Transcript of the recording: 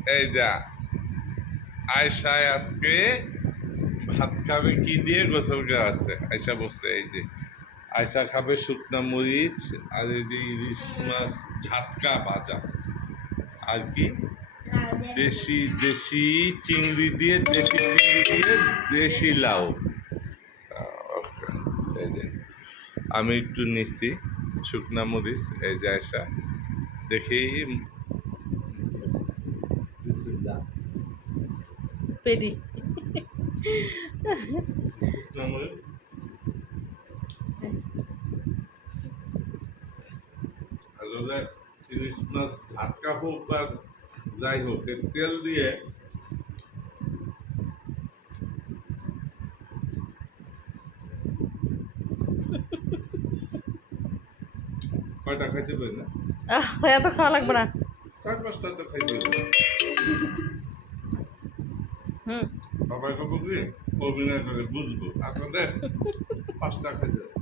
এই যা আয়সায় আজকে ভাত খাবে কি দিয়ে গোসল করা আছে আয়সা বসছে এই যে আয়সা খাবে শুকনা মরিচ আর এই যে ইলিশ মাছ ঝাটকা ভাজা আর কি দেশি দেশি চিংড়ি দিয়ে দেশি লাউ ওকে, এই যে আমি একটু নিচ্ছি শুকনা মরিচ এই যে আয়সা দেখি বিসমিল্লাহ পেরি শুকনা মরিচ আসলে ইলিশ মাছ ঝাটকা হোক আর যাই হোক এর তেল দিয়ে কয়টা খাইতে পারি না এত খাওয়া লাগবে না। 4-5টা তো খাইতে পারি হুম বাবা কব কি অভিনয় করে বুঝবো আপনাদের 5টা খাইতে